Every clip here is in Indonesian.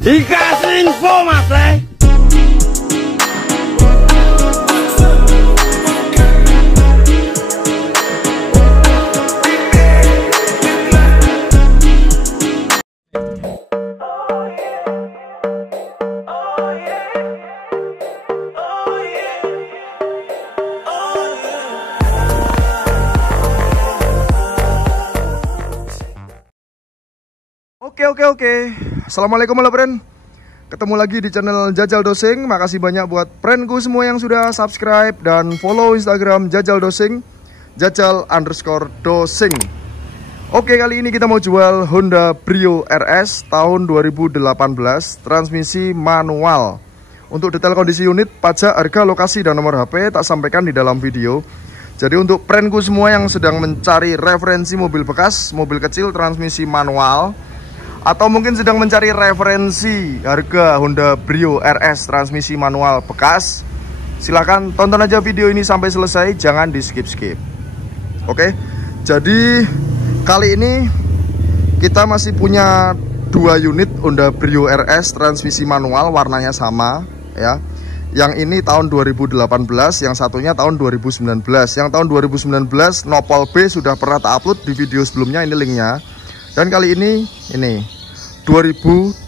Dikasih info mas Oke. Assalamualaikum halo friend. Ketemu lagi di channel Jajal Dosing. Makasih banyak buat friendku semua yang sudah subscribe dan follow Instagram Jajal Dosing, Jajal_Dosing. Oke, kali ini kita mau jual Honda Brio RS tahun 2018, transmisi manual. Untuk detail kondisi unit, pajak, harga, lokasi, dan nomor HP tak sampaikan di dalam video. Jadi untuk friendku semua yang sedang mencari referensi mobil bekas, mobil kecil transmisi manual, atau mungkin sedang mencari referensi harga Honda Brio RS transmisi manual bekas, silahkan tonton aja video ini sampai selesai, jangan di skip-skip. Oke, jadi kali ini kita masih punya 2 unit Honda Brio RS transmisi manual, warnanya sama ya. Yang ini tahun 2018, yang satunya tahun 2019. Yang tahun 2019 nopol B sudah pernah tak upload di video sebelumnya, ini linknya. Dan kali ini 2018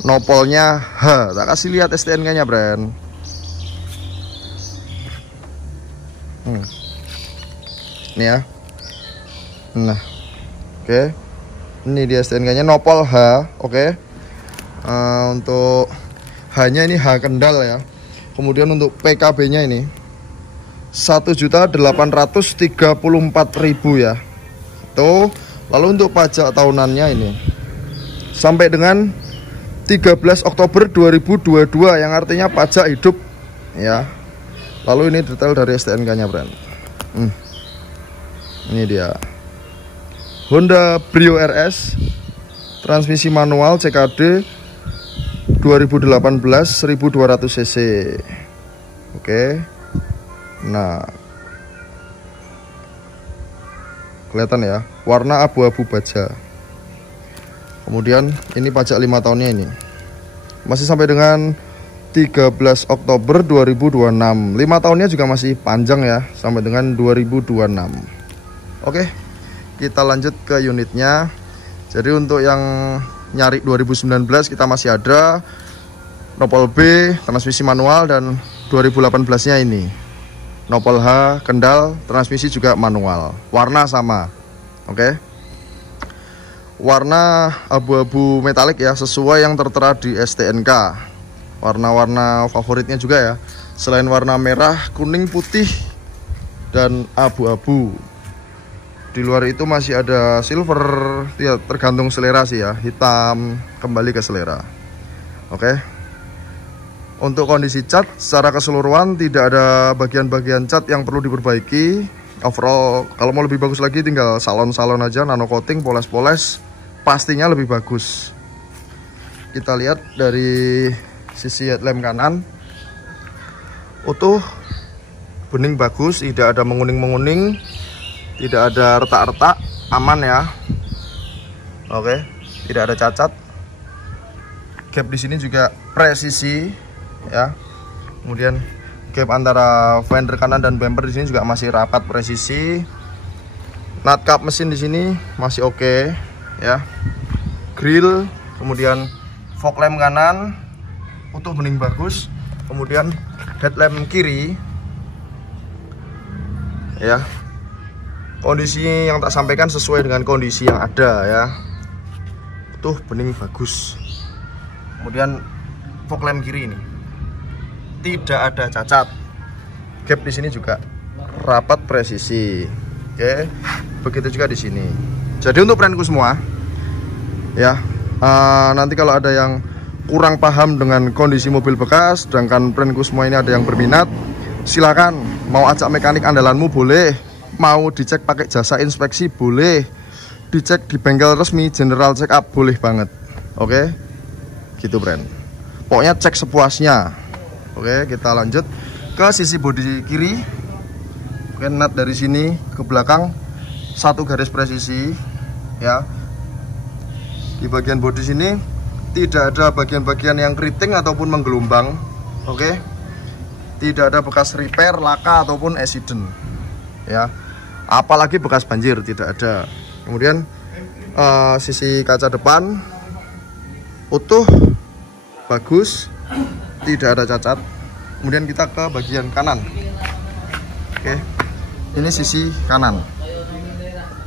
nopolnya H. Tak kasih lihat STNK nya brand. Ini ya. Nah, oke. Ini dia STNK nya nopol H. Oke. Untuk H-nya ini H Kendal ya. Kemudian untuk PKB nya ini 1.834.000 ya. Tuh. Lalu untuk pajak tahunannya ini sampai dengan 13 Oktober 2022, yang artinya pajak hidup ya. Lalu ini detail dari STNK nya brand. Ini dia Honda Brio RS transmisi manual CKD 2018 1200 cc. Oke. Nah, kelihatan ya, warna abu-abu baja. Kemudian ini pajak 5 tahunnya ini masih sampai dengan 13 Oktober 2026. 5 tahunnya juga masih panjang ya, sampai dengan 2026. Oke, kita lanjut ke unitnya. Jadi untuk yang nyari 2019 kita masih ada nopol B transmisi manual, dan 2018 nya ini nopol H Kendal transmisi juga manual, warna sama. Oke. Warna abu-abu metalik ya, sesuai yang tertera di STNK. Warna-warna favoritnya juga ya, selain warna merah, kuning, putih, dan abu-abu. Di luar itu masih ada silver ya, tergantung selera sih ya, hitam kembali ke selera. Oke. Untuk kondisi cat secara keseluruhan tidak ada bagian-bagian cat yang perlu diperbaiki. Overall kalau mau lebih bagus lagi tinggal salon-salon aja, nano coating, poles-poles, pastinya lebih bagus. Kita lihat dari sisi headlamp kanan, utuh, bening bagus, tidak ada menguning-menguning, tidak ada retak-retak, aman ya. Oke, tidak ada cacat. Gap di sini juga presisi ya. Kemudian gap antara fender kanan dan bumper di sini juga masih rapat presisi. Nut cap mesin di sini masih oke ya. Grill, kemudian fog lamp kanan utuh, bening bagus. Kemudian headlamp kiri ya, kondisi yang tak sampaikan sesuai dengan kondisi yang ada ya, utuh, bening bagus. Kemudian fog lamp kiri ini tidak ada cacat. Gap di sini juga rapat presisi. Oke, begitu juga di sini. Jadi untuk friendku semua ya, nanti kalau ada yang kurang paham dengan kondisi mobil bekas, sedangkan friendku semua ini ada yang berminat, silakan. Mau ajak mekanik andalanmu boleh, mau dicek pakai jasa inspeksi boleh, dicek di bengkel resmi general check up boleh banget. Oke, gitu friend. Pokoknya cek sepuasnya. Oke, kita lanjut ke sisi bodi kiri. Oke, nut dari sini ke belakang 1 garis presisi ya. Di bagian bodi sini tidak ada bagian-bagian yang keriting ataupun menggelombang. Oke. Tidak ada bekas repair, laka ataupun accident. Ya. Apalagi bekas banjir tidak ada. Kemudian sisi kaca depan utuh, bagus, tidak ada cacat. Kemudian kita ke bagian kanan. Oke. Ini sisi kanan.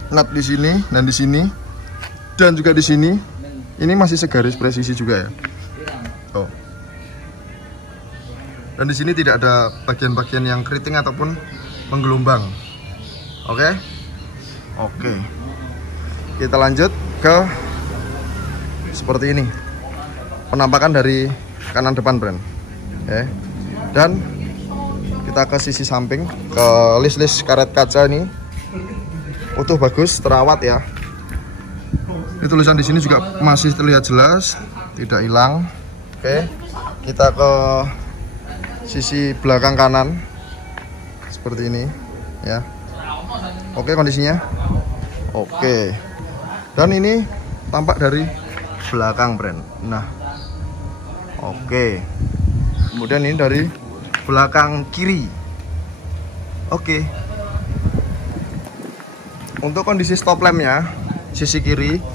Nut di sini dan di sini dan juga di sini. Ini masih segaris presisi juga ya. Oh. Dan di sini tidak ada bagian-bagian yang keriting ataupun menggelombang. Oke. Oke. Kita lanjut ke seperti ini. Penampakan dari kanan depan, Bren. Oke. Dan kita ke sisi samping, ke list-list karet kaca ini. Utuh, bagus, terawat ya. Ini tulisan di sini juga masih terlihat jelas, tidak hilang. Oke, kita ke sisi belakang kanan seperti ini, ya. Oke, kondisinya. Oke, dan ini tampak dari belakang, Bren. Nah, oke. Kemudian ini dari belakang kiri. Oke. Untuk kondisi stop lampnya, sisi kiri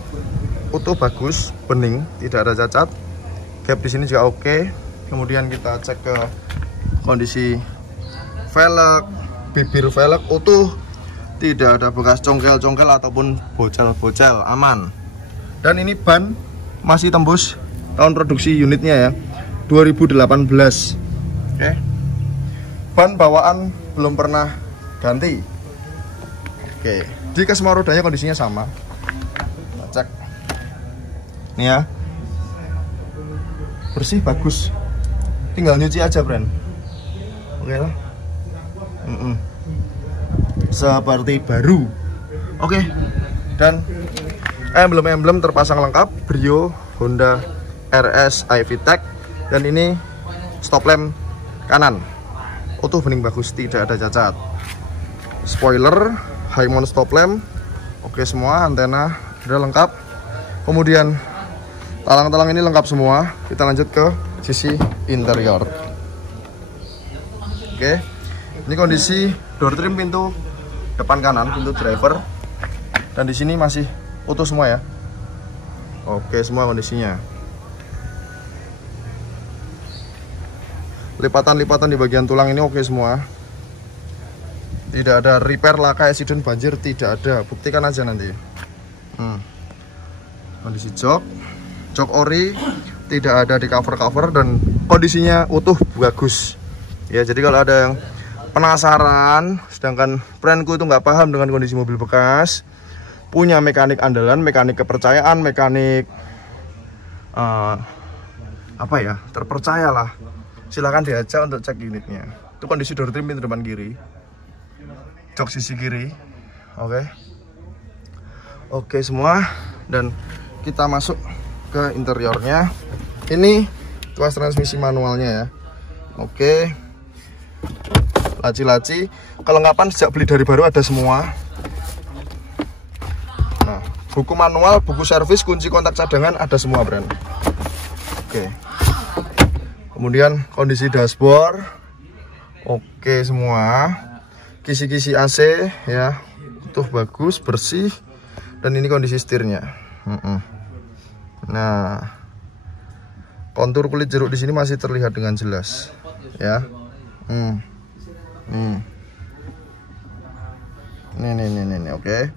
utuh, bagus, bening, tidak ada cacat. Gap di sini juga oke. Kemudian kita cek ke kondisi velg, bibir velg utuh, tidak ada bekas congkel-congkel ataupun bocel-bocel, aman. Dan ini ban masih tembus tahun produksi unitnya ya, 2018. Oke. Ban bawaan belum pernah ganti. Oke, di kesemua rodanya kondisinya sama. Kita cek. Nih ya, bersih, bagus, tinggal nyuci aja, Bren. Oke lah. Seperti baru. Oke. Dan emblem-emblem terpasang lengkap, Brio, Honda RS iVTEC. Dan ini stop lamp kanan utuh, bening, bagus, tidak ada cacat. Spoiler, high mount stop lamp oke semua, antena sudah lengkap. Kemudian talang-talang ini lengkap semua. Kita lanjut ke sisi interior. Oke, ini kondisi door trim pintu depan kanan, pintu driver. Dan di sini masih utuh semua ya. Oke, semua kondisinya. Lipatan-lipatan di bagian tulang ini oke semua. Tidak ada repair, laka, accident, banjir, tidak ada. Buktikan aja nanti. Kondisi jok ori, tidak ada di cover dan kondisinya utuh, bagus. Ya, jadi kalau ada yang penasaran, sedangkan brandku itu nggak paham dengan kondisi mobil bekas, punya mekanik andalan, mekanik kepercayaan, mekanik apa ya, terpercaya lah, silahkan diajak untuk cek unitnya. Itu kondisi door trim pintu depan kiri, jok sisi kiri. Oke semua. Dan kita masuk ke interiornya. Ini tuas transmisi manualnya ya. Oke, laci-laci kelengkapan sejak beli dari baru ada semua. Nah, buku manual, buku servis, kunci kontak cadangan ada semua, Bren. Oke. Kemudian kondisi dashboard oke semua. Kisi-kisi AC ya, utuh, bagus, bersih. Dan ini kondisi setirnya. Nah, kontur kulit jeruk di sini masih terlihat dengan jelas ya. Nih, oke.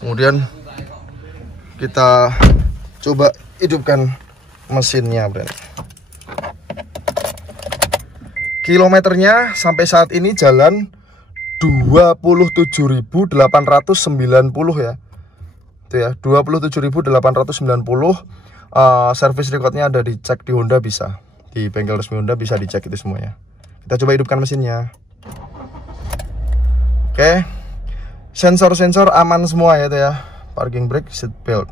Kemudian kita coba hidupkan mesinnya, Bren. Kilometernya sampai saat ini jalan 27.890 ya. Itu ya, 27.890. Service recordnya ada dicek di Honda, bisa. Di bengkel resmi Honda bisa dicek itu semuanya. Kita coba hidupkan mesinnya. Oke. Sensor-sensor aman semua ya, itu ya. Parking brake, seat belt.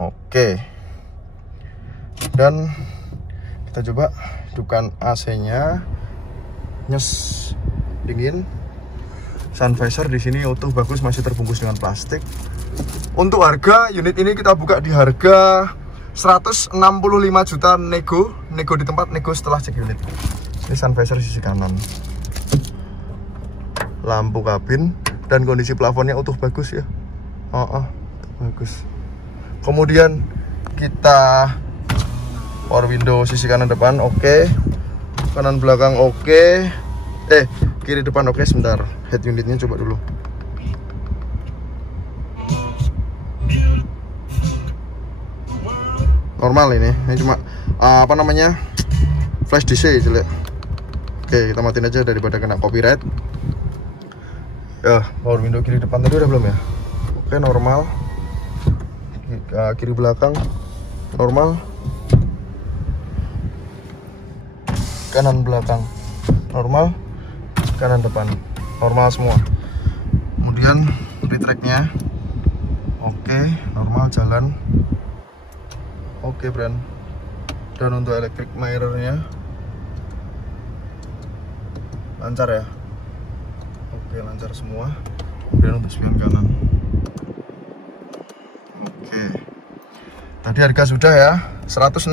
Oke. Dan kita coba hidupkan AC-nya. Nyes, dingin. Sun visor di sini utuh bagus, masih terbungkus dengan plastik. Untuk harga unit ini kita buka di harga 165 juta nego di tempat, nego setelah cek unit. Ini sun visor sisi kanan, lampu kabin dan kondisi plafonnya utuh bagus ya. Bagus. Kemudian kita power window sisi kanan depan oke. Kanan belakang oke. Kiri depan oke. Sebentar, head unitnya coba dulu. Normal ini cuma apa namanya, flash DC jelek. Oke, kita matiin aja daripada kena copyright. Ya, power window kiri depan tadi udah belum ya? Oke, normal. Kiri belakang normal. Kanan belakang normal. Kanan depan normal semua. Kemudian retract-nya oke, normal jalan. Oke, brand. Dan untuk electric mirror-nya lancar ya. Oke, lancar semua. Kemudian untuk spion kanan. Oke. Tadi harga sudah ya, 165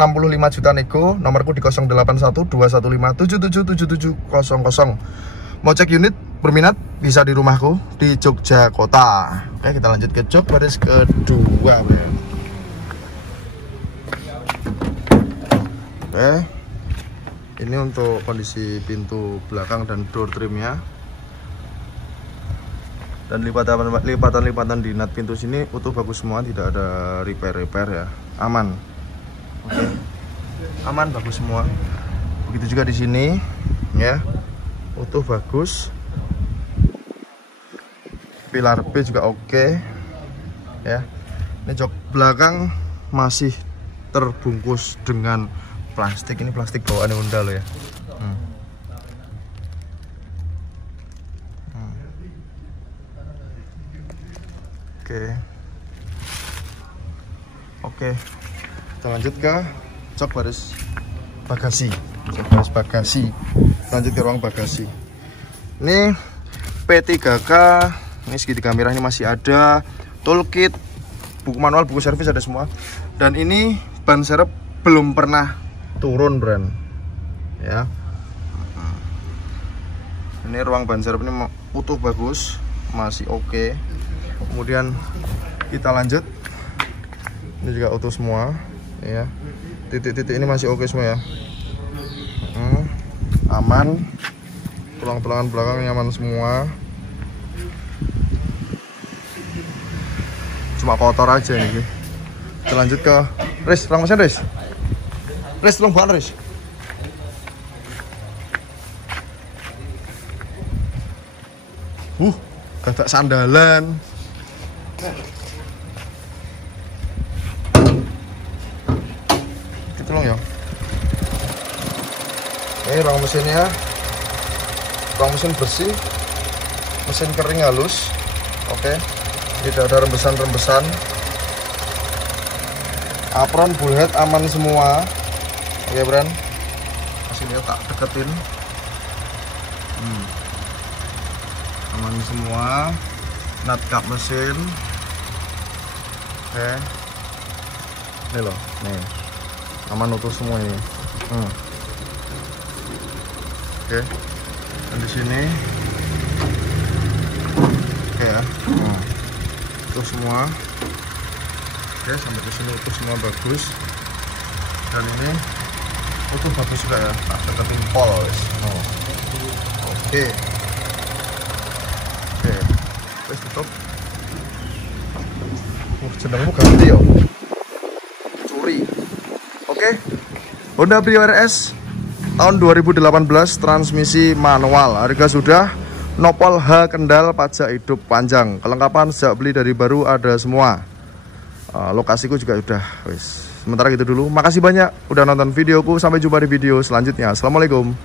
juta nego. Nomorku di 081215777700. Mau cek unit, berminat bisa di rumahku di Yogyakarta. Oke, kita lanjut ke jok baris kedua, brand. Oke, ini untuk kondisi pintu belakang dan door trimnya. Dan lipatan-lipatan di nut pintu sini utuh bagus semua, tidak ada repair ya, aman. Oke, aman, bagus semua. Begitu juga di sini ya, utuh bagus. Pilar B juga oke ya. Ini jok belakang masih terbungkus dengan plastik. Ini plastik bawaan Honda loh ya. Oke, kita lanjut ke jok baris bagasi. Lanjut ke ruang bagasi. Ini P3K, ini segitiga merah ini masih ada. Toolkit, buku manual, buku servis ada semua. Dan ini ban serep belum pernah turun, brand ya. Ini ruang ban serep ini utuh bagus, masih oke. Kemudian kita lanjut, ini juga utuh semua ya. Titik-titik ini masih oke semua ya. Aman. Tulang-tulangan belakang nyaman semua. Cuma kotor aja ini. Kita lanjut ke Riz, ruang mesin Riz. Riz, tolong bukan Riz. Gak sandalan. Tolong ya. Ini ruang mesinnya, ruang mesin bersih, mesin kering halus. Oke, tidak ada rembesan. Apron bullhead aman semua. Oke, brand. Mesinnya tak deketin. Aman semua. Nut kap mesin. Oke. Ini loh, nih. Aman utuh semua ini. Oke. Dan di sini oke ya. Utuh semua. Oke, sampai di sini utuh semua bagus. Dan ini utuh bagus juga ya. Tak deketin pol. Oke. Wes tutup. Jenengmu ganti ya. Curi. Oke. Honda Brio RS tahun 2018, transmisi manual. Harga sudah, nopol H Kendal, pajak hidup panjang. Kelengkapan sejak beli dari baru ada semua. Lokasiku juga udah. Wes. Sementara gitu dulu. Makasih banyak udah nonton videoku. Sampai jumpa di video selanjutnya. Assalamualaikum.